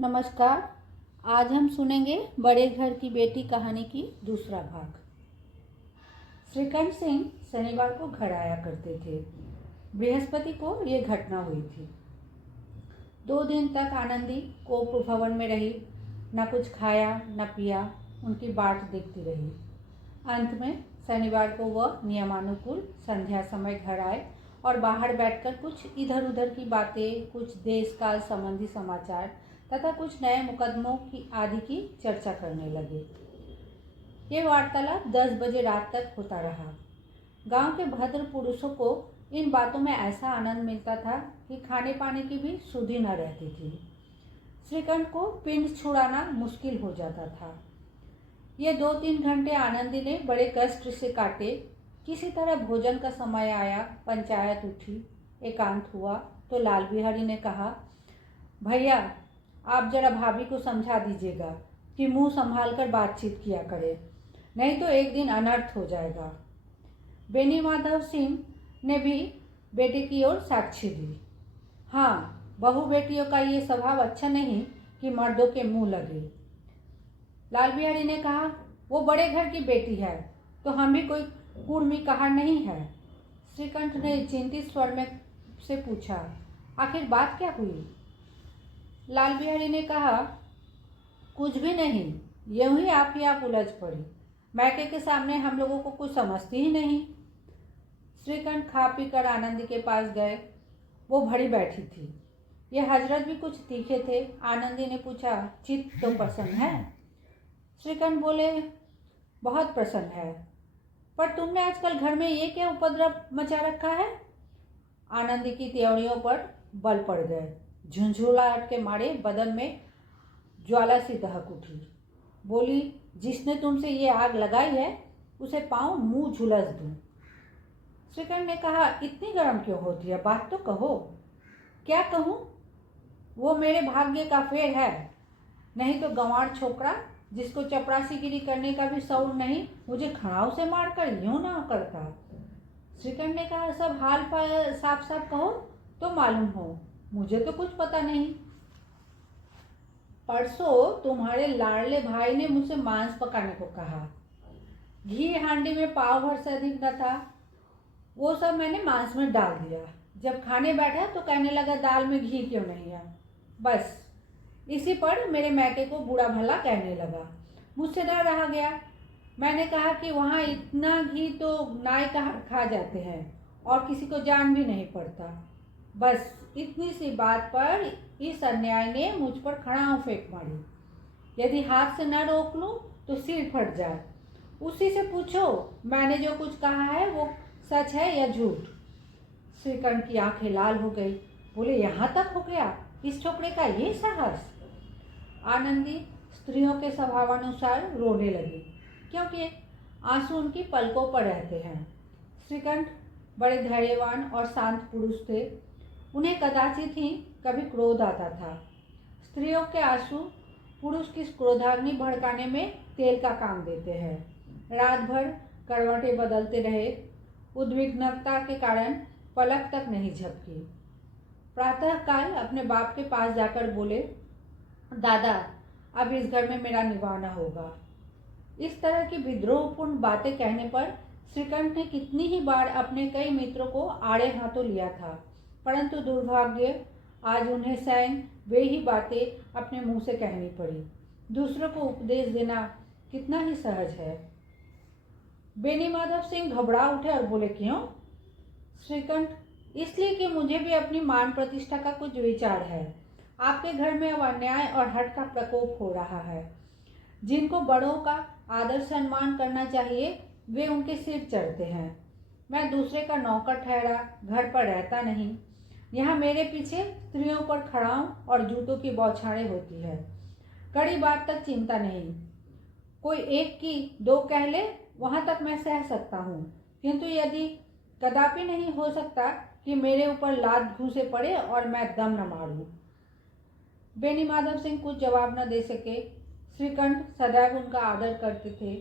नमस्कार। आज हम सुनेंगे बड़े घर की बेटी कहानी की दूसरा भाग। श्रीकंठ सिंह शनिवार को घर आया करते थे। बृहस्पति को ये घटना हुई थी। 2 दिन तक आनंदी कोप भवन में रही, न कुछ खाया न पिया, उनकी बाट देखती रही। अंत में शनिवार को वह नियमानुकूल संध्या समय घर आए और बाहर बैठकर कुछ इधर उधर की बातें, कुछ देश काल संबंधी समाचार तथा कुछ नए मुकदमों की आदि की चर्चा करने लगे। ये वार्तालाप 10 बजे रात तक होता रहा। गांव के भद्र पुरुषों को इन बातों में ऐसा आनंद मिलता था कि खाने पाने की भी सुधि न रहती थी। श्रीकंठ को पिंड छुड़ाना मुश्किल हो जाता था। ये 2-3 घंटे आनंदी ने बड़े कष्ट से काटे। किसी तरह भोजन का समय आया, पंचायत उठी, एकांत हुआ तो लाल बिहारी ने कहा, भैया आप जरा भाभी को समझा दीजिएगा कि मुंह संभाल कर बातचीत किया करे, नहीं तो एक दिन अनर्थ हो जाएगा। बेनी माधव सिंह ने भी बेटे की ओर साक्षी दी। हाँ, बहू बेटियों का ये स्वभाव अच्छा नहीं कि मर्दों के मुंह लगे। लाल बिहारी ने कहा, वो बड़े घर की बेटी है तो हम भी कोई कुर्मी कहा नहीं है। श्रीकंठ ने चिंतित स्वर में से पूछा, आखिर बात क्या हुई? लाल बिहारी ने कहा, कुछ भी नहीं, यूं ही आप उलझ पड़ी। मैके के सामने हम लोगों को कुछ समझती ही नहीं। श्रीकंठ खा पी कर आनंदी के पास गए। वो भरी बैठी थी। ये हजरत भी कुछ तीखे थे। आनंदी ने पूछा, चित्त तो प्रसन्न है? श्रीकंठ बोले, बहुत प्रसन्न है, पर तुमने आजकल घर में ये क्या उपद्रव मचा रखा है? आनंदी की त्योड़ियों पर बल पड़ गए। झुंझुलाहट के मारे बदन में ज्वाला सी दहक उठी। बोली, जिसने तुमसे ये आग लगाई है उसे पाँव मुंह झुलस दूं। श्रीकंठ ने कहा, इतनी गर्म क्यों होती है, बात तो कहो। क्या कहूँ? वो मेरे भाग्य का फेर है, नहीं तो गंवार छोकरा जिसको चपरासीगिरी करने का भी शौर नहीं, मुझे खड़ाऊ से मारकर यूं ना करता। श्रीकंठ ने कहा, सब हाल साफ साफ कहो तो मालूम हो, मुझे तो कुछ पता नहीं। परसों तुम्हारे लाडले भाई ने मुझसे मांस पकाने को कहा। घी हांडी में पाव भर से अधिक न था। वो सब मैंने मांस में डाल दिया। जब खाने बैठा तो कहने लगा, दाल में घी क्यों नहीं है? बस इसी पर मेरे मैके को बुरा भला कहने लगा। मुझसे न रहा गया। मैंने कहा कि वहाँ इतना घी तो नाई का खा जाते हैं और किसी को जान भी नहीं पड़ता। बस इतनी सी बात पर इस अन्याय ने मुझ पर खड़ाऊ फेंक मारी। यदि हाथ से न रोक लूं तो सिर फट जाए। उसी से पूछो मैंने जो कुछ कहा है वो सच है या झूठ। श्रीकंठ की आंखें लाल हो गई। बोले, यहाँ तक हो गया इस छोकरे का ये साहस? आनंदी स्त्रियों के स्वभावानुसार रोने लगी, क्योंकि आंसू उनकी पलकों पर रहते हैं। श्रीकंठ बड़े धैर्यवान और शांत पुरुष थे। उन्हें कदाचित ही कभी क्रोध आता था। स्त्रियों के आंसू पुरुष की क्रोधाग्नि भड़काने में तेल का काम देते हैं। रात भर करवटें बदलते रहे। उद्विग्नता के कारण पलक तक नहीं झपकी। प्रातःकाल अपने बाप के पास जाकर बोले, दादा अब इस घर में मेरा निवाह न होगा। इस तरह की विद्रोहपूर्ण बातें कहने पर श्रीकंठ ने कितनी ही बार अपने कई मित्रों को आड़े हाथों लिया था, परंतु दुर्भाग्य आज उन्हें स्वयं वे ही बातें अपने मुंह से कहनी पड़ी। दूसरों को उपदेश देना कितना ही सहज है। बेनी माधव सिंह घबरा उठे और बोले, क्यों? श्रीकंठ, इसलिए कि मुझे भी अपनी मान प्रतिष्ठा का कुछ विचार है। आपके घर में अब अन्याय और हठ का प्रकोप हो रहा है। जिनको बड़ों का आदर सम्मान करना चाहिए वे उनके सिर चढ़ते हैं। मैं दूसरे का नौकर ठहरा घर पर रहता नहीं। यहाँ मेरे पीछे स्त्रियों पर खड़ाऊ और जूतों की बौछारें होती है। कड़ी बात तक चिंता नहीं, कोई एक की दो कह ले वहाँ तक मैं सह सकता हूँ, किंतु यदि कदापि नहीं हो सकता कि मेरे ऊपर लात घूसे पड़े और मैं दम न मारूं। बेनी माधव सिंह कुछ जवाब न दे सके। श्रीकंठ सदैव उनका आदर करते थे।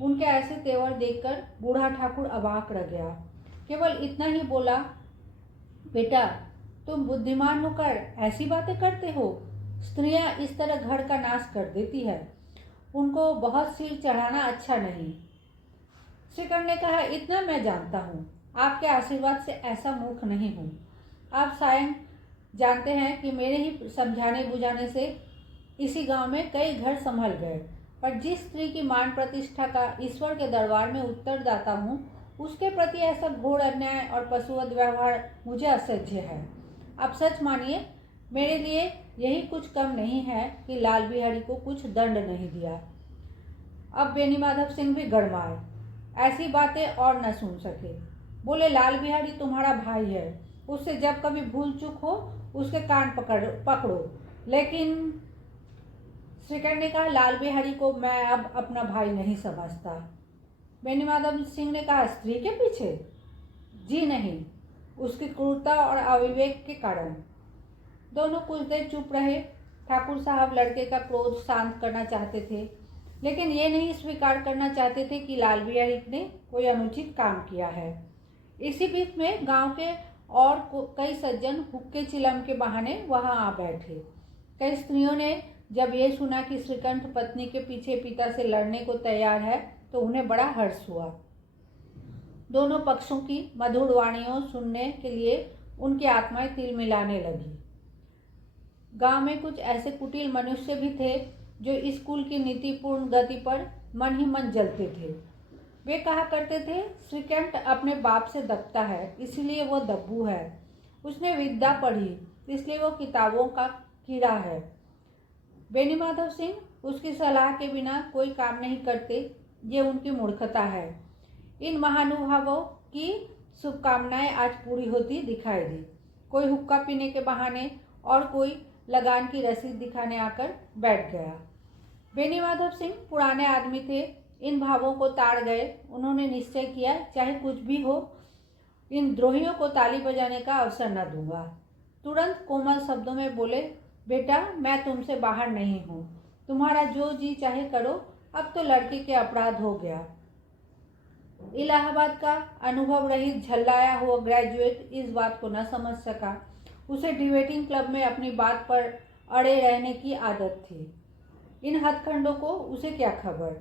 उनके ऐसे तेवर देखकर बूढ़ा ठाकुर अवाक रह गया। केवल इतना ही बोला, बेटा तुम बुद्धिमान होकर ऐसी बातें करते हो? स्त्रियां इस तरह घर का नाश कर देती है, उनको बहुत सिर चढ़ाना अच्छा नहीं। श्रीकंठ ने कहा, इतना मैं जानता हूँ, आपके आशीर्वाद से ऐसा मूर्ख नहीं हूँ। आप स्वयं जानते हैं कि मेरे ही समझाने बुझाने से इसी गांव में कई घर संभल गए, पर जिस स्त्री की मान प्रतिष्ठा का ईश्वर के दरबार में उत्तरदाता हूँ, उसके प्रति ऐसा घोर अन्याय और पशुवध व्यवहार मुझे असह्य है। आप सच मानिए, मेरे लिए यही कुछ कम नहीं है कि लाल बिहारी को कुछ दंड नहीं दिया। अब बेनीमाधव सिंह भी गरमाए, ऐसी बातें और न सुन सके। बोले, लाल बिहारी तुम्हारा भाई है, उससे जब कभी भूल चूक हो उसके कान पकड़ो। लेकिन श्रीकंठ ने कहा, लाल बिहारी को मैं अब अपना भाई नहीं समझता। बेनीमाधव सिंह ने कहा, स्त्री के पीछे? जी नहीं, उसकी क्रूरता और अविवेक के कारण। दोनों कुछ देर चुप रहे। ठाकुर साहब लड़के का क्रोध शांत करना चाहते थे, लेकिन ये नहीं स्वीकार करना चाहते थे कि लाल बिहारी ने कोई अनुचित काम किया है। इसी बीच में गांव के और कई सज्जन हुक्के चिलम के बहाने वहां आ बैठे। कई स्त्रियों ने जब ये सुना कि श्रीकंठ पत्नी के पीछे पिता से लड़ने को तैयार है तो उन्हें बड़ा हर्ष हुआ। दोनों पक्षों की मधुर वाणियों सुनने के लिए उनकी आत्माएं तिलमिलाने लगी। गांव में कुछ ऐसे कुटिल मनुष्य भी थे जो इस कुल की नीतिपूर्ण गति पर मन ही मन जलते थे। वे कहा करते थे, श्रीकंठ अपने बाप से दबता है, इसलिए वो दब्बू है। उसने विद्या पढ़ी, इसलिए वो किताबों का कीड़ा है। बेनीमाधव सिंह उसकी सलाह के बिना कोई काम नहीं करते, ये उनकी मूर्खता है। इन महानुभावों की शुभकामनाएं आज पूरी होती दिखाई दी। कोई हुक्का पीने के बहाने और कोई लगान की रसीद दिखाने आकर बैठ गया। बेनीमाधव सिंह पुराने आदमी थे, इन भावों को ताड़ गए। उन्होंने निश्चय किया, चाहे कुछ भी हो, इन द्रोहियों को ताली बजाने का अवसर न दूंगा। तुरंत कोमल शब्दों में बोले, बेटा, मैं तुमसे बाहर नहीं हूँ, तुम्हारा जो जी चाहे करो। अब तो लड़के के अपराध हो गया। इलाहाबाद का अनुभव रहित झल्लाया हुआ ग्रेजुएट इस बात को न समझ सका। उसे डिबेटिंग क्लब में अपनी बात पर अड़े रहने की आदत थी। इन हथकंडों को उसे क्या खबर।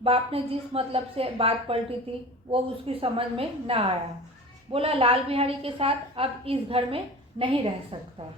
बाप ने जिस मतलब से बात पलटी थी वो उसकी समझ में न आया। बोला, लाल बिहारी के साथ अब इस घर में नहीं रह सकता।